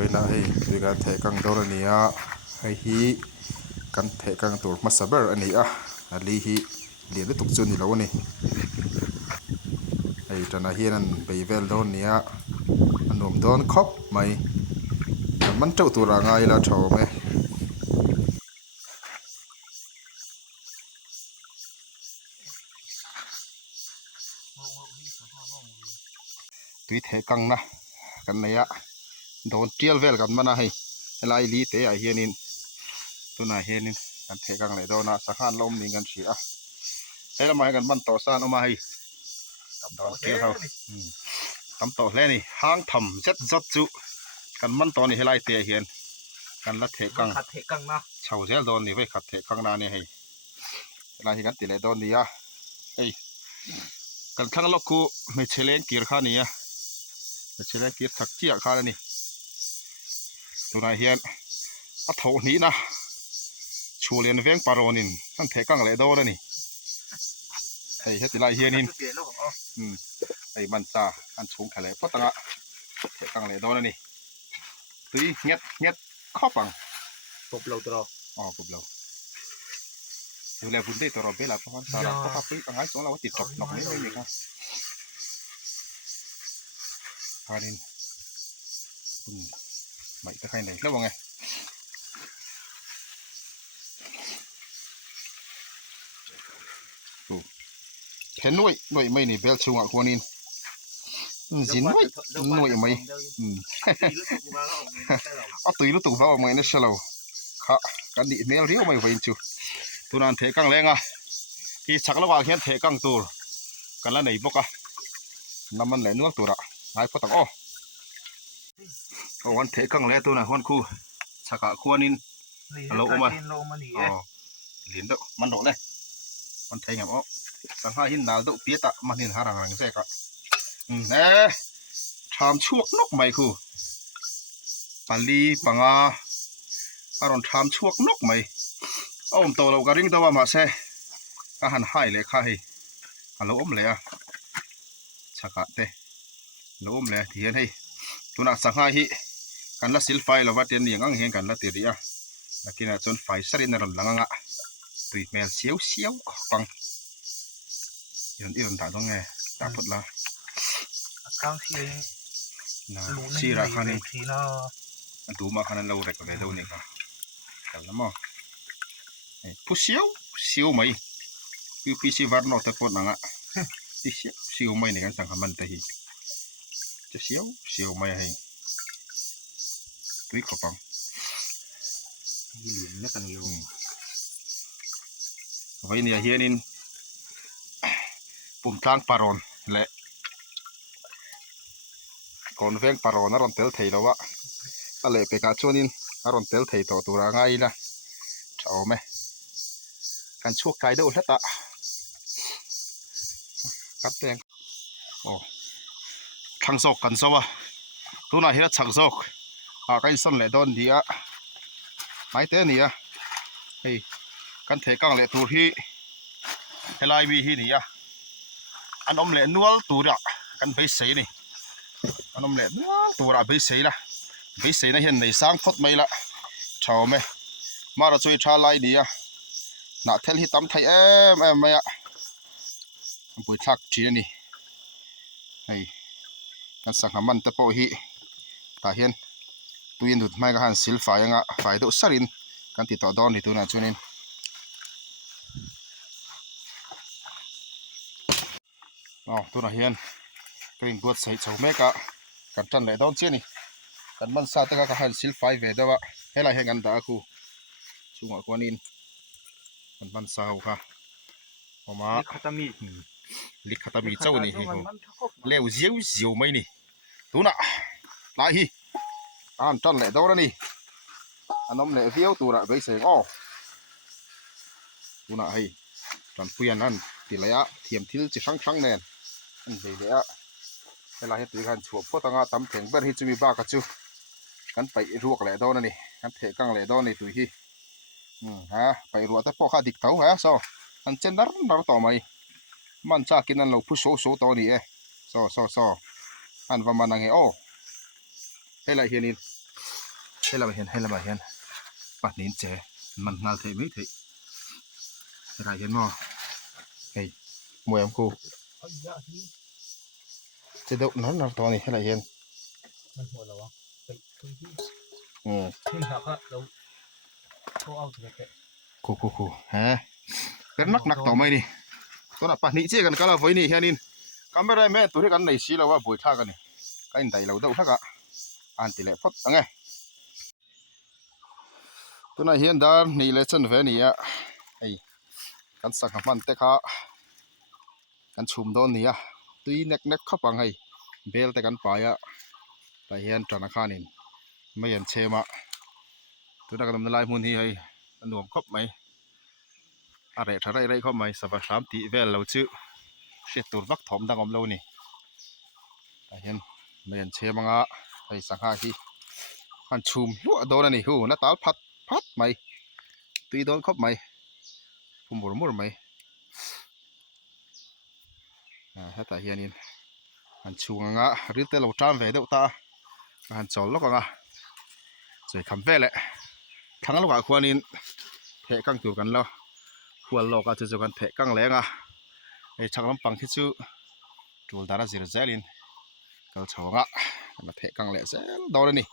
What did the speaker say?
ไว้นะให้ด้วยการเทกังโดนนี้ให้ฮีกันเทกังตัวมาสับเบอร์อันนี้ลีฮีเรียนได้ตกจุนนี่แล้วนี่ไอ้ตอนนี้นั่นไปเวลโดนนี้อันนมโดนครบไหมมันเจ้าตัวง่ายละชาวไหมตุยเทกังนะกันเนี่ยโดนเจียลเวลกันมานะให้ลายลีเตะไอเฮียนินตัวน่ะเฮียนินกันเทกังเลยโดนนะสักหันลมนี่กันเสียให้เรามาให้กันบันต่อซานออกมาให้โดนเกี่ยวเขาทำต่อแล้วนี่ห้างทำเซ็ตจัดจุกันมันตอนนี้ให้ลายเตะเฮียนกันละเทกังนะชาวเซลโดนนี่ไปขัดเทกังนานี่ให้ลายกันติเลยโดนนี่ไอ้กันข้างล็อกกูไม่เชลงกีร์ข้านี่ไม่เชลงกีร์สักเจียข้านี่ตัวไหนเฮียนอัฐนี้นะชูเลียนเวงปารอนินทั้งเทกังเลยโดนนี่ไอ้เฮ็ดติลายเฮียนินไอ้มันซาอันสูงทะเลพอตั้งเทกังเลยโดนนี่ตุยเงียดข้อปังปบเราตรอปบเราดูแลบุญได้ตลอดเวลาเพราะว่าสารพัดปีต่างๆสองเราติดตกหนักไม่ได้เลยครับพานินไม่ตะไคร้ไหนแล้วว่าไงเห็นหน่วยไม่นี่เบลชูอ่ะคนนี้สินหน่วยไม่เอาตุยรู้ตัวว่าไม่เนี่ยเชลล์ค่ะกันดิเมลเรียวไม่ไหวจูตัวนั้นเทกังแรงที่ชักระหว่างเห็นเทกังตัวกันแล้วไหนบอกน้ำมันไหลนัวตัวละหายพอตังวันเทกังแรงตัวน่ะวันคู่ชักขวานินโลมาเหรียญเด้อมันโดดเลยมันเทอย่างสังหาหินดาวตุเปียตะมันหินหารังเสกชามชวกนกใหม่คู่ปัลลีปังอารอนชามชวกนกใหม่โตเราก็ริ่งตัวมาเซ่ก็หันหายเลยค่ะให้ฮัลโหลเลยชักเตะโลมเลยที่เห็นให้ตัวนักสังหาหิกันละสิลไฟเราว่าเตียนยังเห็นกันละเตียแล้วกินจนไฟสรินนรหลังตุยแมวเสียวปังอีรันตาต้องไงตาพุดละข้างที่สีราคานี่ดูมาขนาดเราเร็กเลยดูนี่ค่ะแล้วมั้งผู้เสียวไหมคือพี่ชีวารนอตะปนนังที่เสียวไหมเนี่ยกันสังคมันตะฮีจะเสียวไหมให้ตุยขปังเหรียญนี่กันอยู่ไว้เนี่ยเฮียนินปุ่มทางปารอนและก่อนเวงปารอนอารอนเตลไทยแล้ววะอะไรไปกาชนินอารอนเตลไทยต่อตัวง่ายนะเอาไหมการช่วยไกด์ดูแล้วตะกัดแดงทางโศกกันซะวะตัวไหนเห็นทางโศกใกล้สั้นเลยโดนดีไม่เต้นี่เฮ้ยกันเทกังเลยตัวที่เฮลายบีที่นี่อันอมเลยนัวตัวละกันไปเสียนี่อันอมเลยนัวตัวละไปเสียละไปเสียนะเห็นในสร้างพดไม่ละชาวไหมมาเราช่วยชาลายดีน่ะเทลที่ตั้มไทยไม่ปุ๋ยทักจีนี่ไอ้กันสังหามันตะโพหิตาเห็นตุยนดุดไม่ก็หันสิลฝ่ายฝ่ายดุสรินกันติดต่อดอนที่ตัวนั้นช่วยนี่ตัวน่ะเฮียนกริ่งบวชใส่เฉาแม่กะกันจันเลยดอนเชี่ยนี่กันมันซาตะกะหันสิลฝ่ายเวดว่าให้ไรให้กันตาคูช่วงกว่านี้มันซาวค่ะออกมาลิคาตามีเจ้านี่เลี้ยวเสียวไม่นี่ตัวน่ะลายฮีจันเลยดอนนี่อันน้ำเลยเฟี้ยวตัวน่ะไปเสียงตัวน่ะให้จันเปลี่ยนนั่นติระยะเทียมทิลจะครั้งแน่นอันเดียวเวลาเห็นตัวกันชัวพอตั้งตำแข็งเบอร์ที่จะมีบ้ากันจูกันไปรวกเลยดอนนี่กันเทกังเลยดอนนี่ตัวฮีไปรวกแต่พอข้าดิกเท่าซออันเจนดาร์ต่อไหมมันจะกินนั่นเราผู้โซตัวนี้ซออันว่ามันนั่งเฮ้ยไรเฮียนี่ ให้เราเห็นปัดนี้เจมันงาเทมิเทให้เราเห็นมั้ยเฮ้ยมวยของกู เฮ้ยยะที่ จะเดานั้นเราตอนนี้ให้เราเห็น มันหัวเราวะไปคุยที่ Ừ. ขึ้นหักอะเราเขาเอาตัวไป Khu hả cái nắc tỏ mày đi tôi là bạn nị chia gần cả là với nị hiện in camera mẹ tôi thấy cái này xí làว่าbuổi thang cái này cái này là đâu thắc ạ anh tỷ lệ phát anh nghe tôi này hiện đã nị lệ chân về nị ạ ấy cái sắc hàm tê khá cái chùm đó nị ạ tuy nẹt khắp bằng hay bel tê cái phải ạ tại hiện tròn khá nín mấy em chơi mà tôi đã làm lại muốn hi hay anh nuông khắp màyอะไรถ้าไรเข้ามาสบายสามตีเวลเราชื่อเสียตัววักถมดังอมเรานี่แต่เห็นไม่เห็นเชื่อมังอ่ะไอ้สังหาที่หันชุมหัวโดนนี่หูน้าตาพัดไหมตีโดนครบไหมผมบอกมั่วไหมถ้าแต่เห็นนี่หันชุงอ่ะหรือแต่เราจำเวเดียวตาหันจอลล็อกอ่ะสวยคำเวลเลยทั้งเราควรนี่เทกังตัวกันแล้วควรลอกอาจจะกันเทกังแรงอ่ะไอ้ชักลำปังที่ชื่อจูลดาราซิรเซลินก็ชงอ่ะมาเทกังแรงเซลดอลนี่